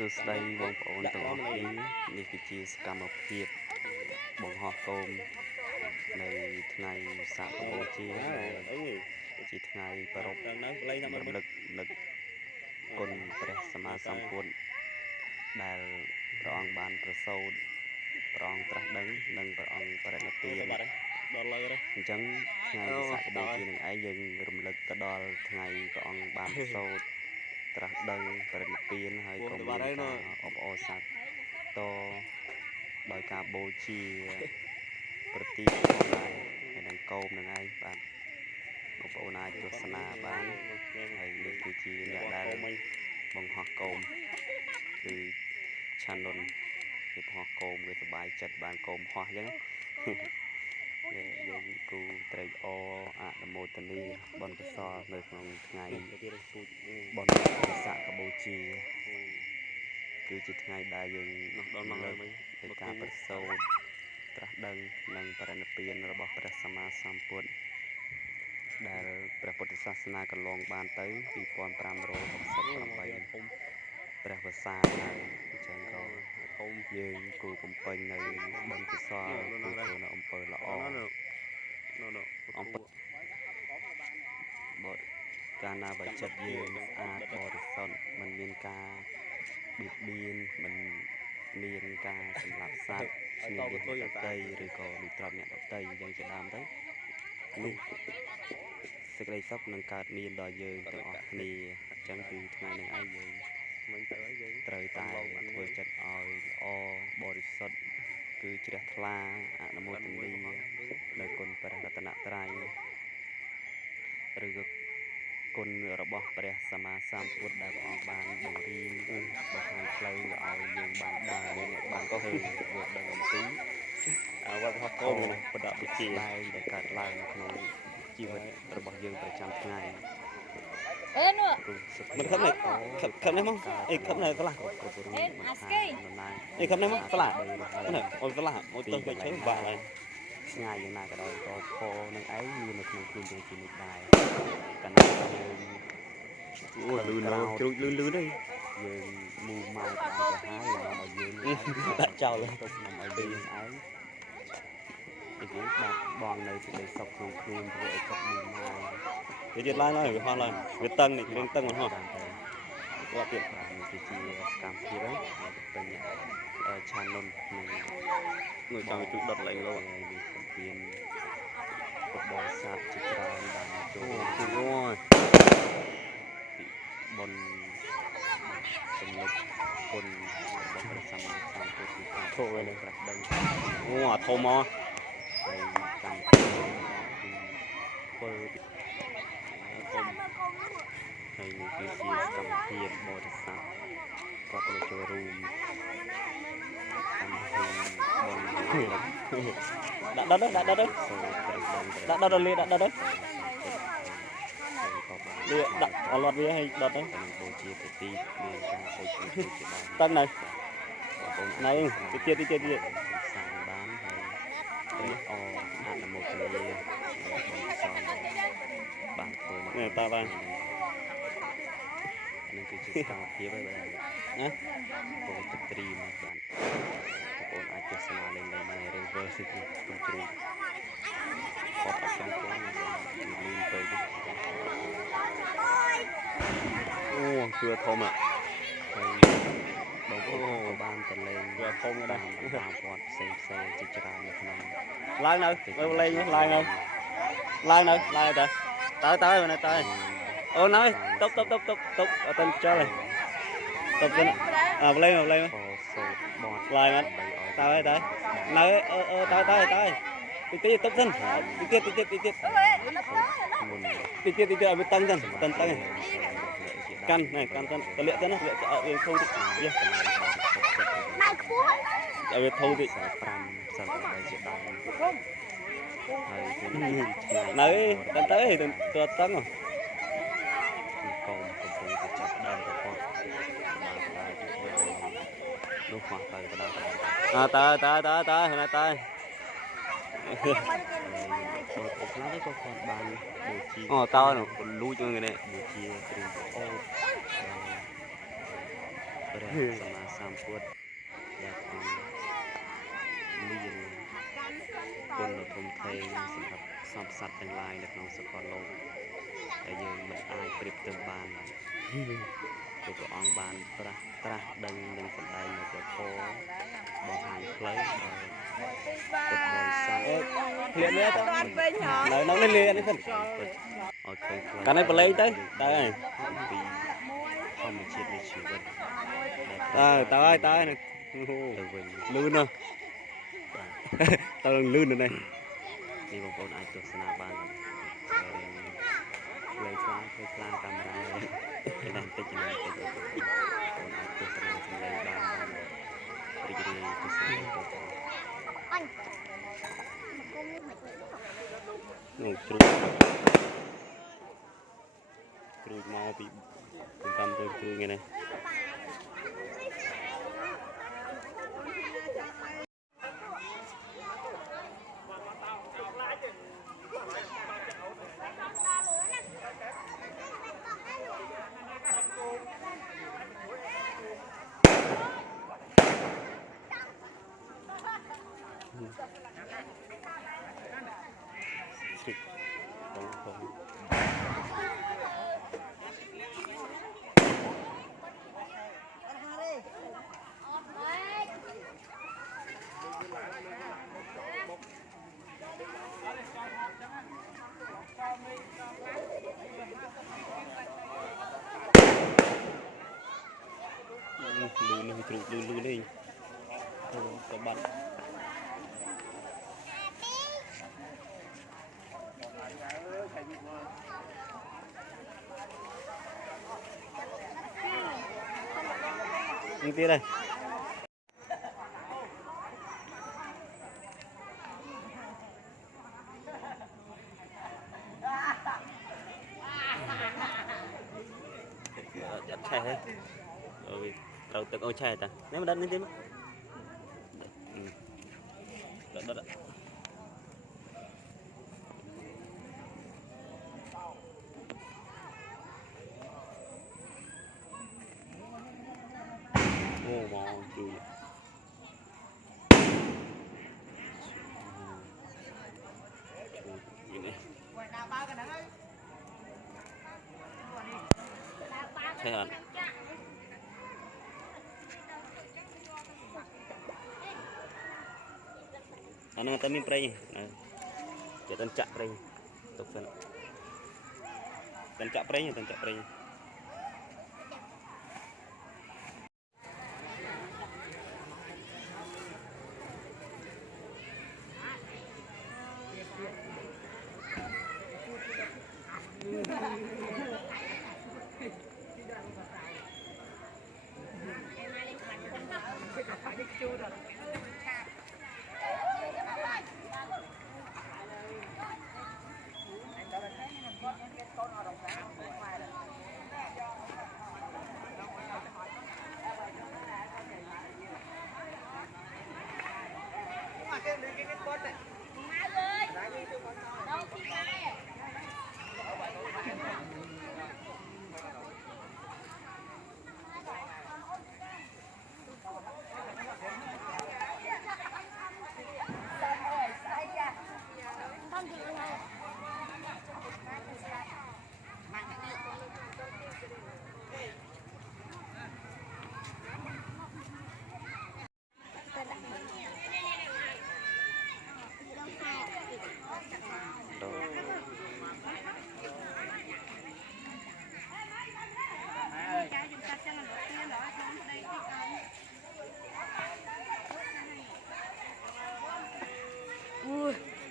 សួស្តីបងប្អូនទាំងអស់គ្នានេះគឺជាសកម្មភាពបង្ហោះគោមនៅថ្ងៃវិសាខបូជាជាថ្ងៃប្រពៃរំលឹកនឹកគុណព្រះសម្មាសម្ពុទ្ធដែលព្រះអង្គបានប្រសូតព្រះអង្គត្រាស់ដឹងនិងព្រះអង្គបរិនិព្វានអញ្ចឹងថ្ងៃវិសាខបូជានឹងឯងយើងរំលឹកទៅដល់ថ្ងៃព្រះអង្គបានប្រសូតត្រាស់ដឹងបរិនិព្វានហើយក៏មានការអបអរសាទរដោយការបូជាប្រទីបផងដែរហើយនឹងគោមនឹងឯងបាទបងប្អូនអាចទស្សនាបានហើយនេះគឺជាអ្នកដែលបង្ហោះគោមគឺឆានុនគេបង្ហោះគោមវាសប្បាយចិត្តបានគោមហោះអញ្ចឹងយើងគូត្រេកអរអនុមោទនាបុណ្យកុសលនៅក្នុងថ្ងៃបុណ្យវិសាខបូជាគឺជាថ្ងៃដែលយើងដល់លើនៃការប្រសូតត្រាស់ដឹងនិងបរិនិព្វានរបស់ព្រះសម្មាសម្ពុទ្ធដែលព្រះពុទ្ធសាសនាកន្លងបានទៅ2568ព្រះវស្សាហើយអញ្ចឹងក៏ធំយើងគូបំពេញនៅបុណ្យកុសលគឺធ្វើនៅអំពើល្អអំពើបុត្រកាលណាបើចិត្តយើងស្អាតបរិសុទ្ធមិនមានការបៀតបៀនមិនមានការសម្លាប់សត្វឈ្នានីសអ្នកដទៃឬក៏លួចទ្រព្យអ្នកដទៃអញ្ចឹងជាដើមទៅនោះសេចក្តីសុខនឹងកើតមានដល់យើងទាំងអស់គ្នាអញ្ចឹងគឺថ្ងៃនេះឯងយើងមិនទៅឲ្យយើងត្រូវតែធ្វើចិត្តឲ្យល្អបរិសុទ្ធគឺជ្រះថ្លាអនុមោទនីនៅគុណព្រះរតនត្រ័យឬក៏គុណរបស់ព្រះសម្មាសម្ពុទ្ធដែលព្រះអង្គបានបង្រៀនបង្ហាញផ្លូវឲ្យយើងបានដើរបានឃើញយល់ដឹងអំពីវប្បធម៌គោលបដិវិជាដែលកើតឡើងក្នុងជីវិតរបស់យើងប្រចាំថ្ងៃនោះមិនខំនេះខំនេះមកអីខំនេះខ្លះអាស្គីអីខំនេះមកខ្លះនេះអូនខ្លះអូនទៅជើងបាក់ហើយឆ្ងាយយ៉ាងណាក៏ដោយក៏ខនឹងឯងមាននៅក្នុងខ្លួនយើងជានិច្ចដែរកាលណាយើងអូលឺណោជ្រូចលឺទេយើងមូម៉ៅបានទៅហើយមកយើងដាក់ចោលទៅក្នុងឲ្យវិញឯងនិយាយបាត់បងនៅសេចក្តីសុខក្នុងខ្លួនធ្វើឲ្យសុខមូម៉ៅវាទៀតឡើងហើយវាហោះឡើងវាតឹងនេះរឿងតឹងមកហោះគាត់ទៀតនេះគឺជាសកម្មភាពហ្នឹងពេញឆាននុននឹងចង់ជួយដុតឡើងលោកនេះកំពៀនពុទ្ធបរិស័ទជាច្រើនបានចូលជួយបុណ្យសំណុកគុណរបស់ព្រះសម្មាសម្ពុទ្ធគឺការធ្វើឲ្យត្រាស់ដឹងអូអាធំមកហើយកម្មគឺធ្វើធំហើយនេះគឺជាសកម្មភាពបរិស័ទគាត់ទៅចូលរួមដាក់ដុតដាក់ដុតដាក់ដុតលេដាក់ដុតវាដាក់អលត់វាឲ្យដុតទៅបូជាប្រទីបមានការបូជាជាដើមតឹងនៅនៅទៀតសាងបានហើយព្រះអអនុមោទនាបានសំបានធ្វើនេះតើបាននេះគឺជាសកម្មភាពហើយបាទណាពងទឹកត្រីមកបានបងអាចទស្សនាលេងបានរឿងវើសិទ្ធិក្នុងជ្រូកគាត់អត់ចង់គាត់លឿនពេកអូគឺធំហើយបងប្អូនក៏បានទៅលេងវាធំដែរតាមវត្តផ្សេងជាច្រើននៅក្នុងឡើងនៅលេងឡើងនៅទៅមិនទៅអូនហើយតុបអត់ទៅចុលហើយតុបទៅលេងសូត្របត់ឡើងអត់ទៅនៅទៅទីតុបសិនទីទៀតឲ្យវាតឹងសិនតឹងកាន់ណែកាន់សិនតលាក់សិនវាធូរតិចយកម៉ៅខ្ពស់ឲ្យវាធូរតិច5សិន8ជាដើមហើយនៅទៅតឹងកូនកំពុងតែចាប់ដើមរបស់នោះមកទៅបណ្ដាតើអូខ្លះទៅក៏គាត់បានបូជាអូតើលូចហ្នឹងនេះបូជាគ្រឿងអូ ព្រះសម្មាសម្ពុទ្ធដែលអង្គមានគុណធំធេងសម្រាប់សពសត្វទាំងឡាយនៅក្នុងសកលលោកដែលយើងមិនអាចប្រៀបផ្ទឹមបានឡើយព្រោះព្រះអង្គបានត្រាស់ដឹងនិងសម្ដែងនៅព្រះធម៌បង្ហាញផ្លូវដល់ពុទ្ធបរិស័ទ ឃ្លាននេះទៅ Con bên nhỏ. នៅក្នុងនេះលានេះសិន ឲ្យឃើញផ្លូវ កាន់ឲ្យប្រឡែងទៅទៅហើយ ពីធម្មជាតិនៃជីវិត ទៅហើយទៅហើយ ទៅវិញ លឿនណាស់ទៅលឿនណាស់ នេះបងប្អូនអាចទស្សនាបានផ្លេខ្លាកាមេរ៉ាឯនេះតិចចំណេញតិចបងប្អូនអាចទស្សនាសម្លេងបានរីករាយទស្សនាទៅ នោះគ្រូមកពីតាមទៅគ្រូថ្ងៃនេះ លឺនេះគ្រូលឺនេះទៅបាត់នេះទៀតហើយ chặt xe hết rồi đầu tự ô xe ta nếu mà đất lên tim đất ô mò chui xe hả anh ngang tâm prey chỉ tên chặt prey tục phân tên chặt prey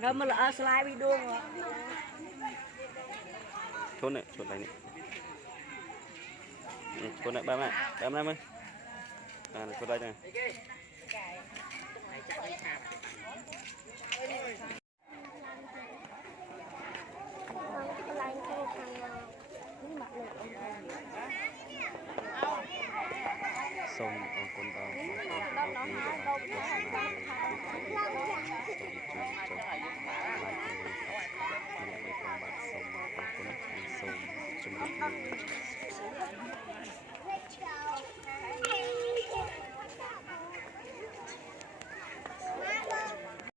Rồi mà là slide video mà. Chốt này chốt này ba mẹ em ơi chốt đây này xong con tàu xong